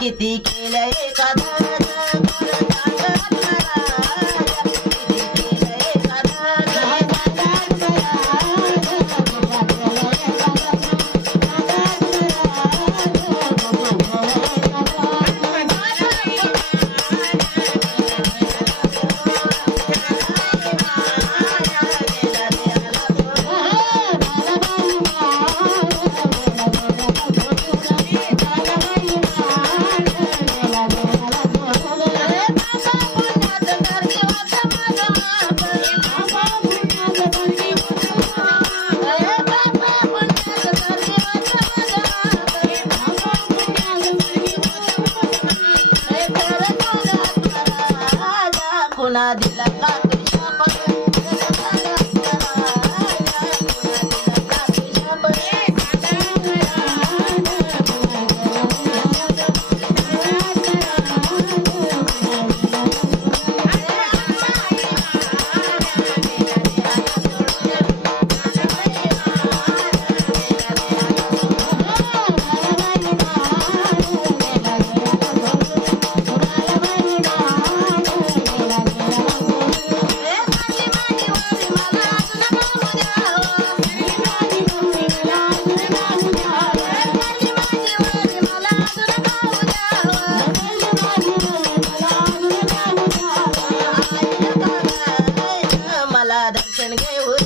किती केलंय का nadie. I don't care.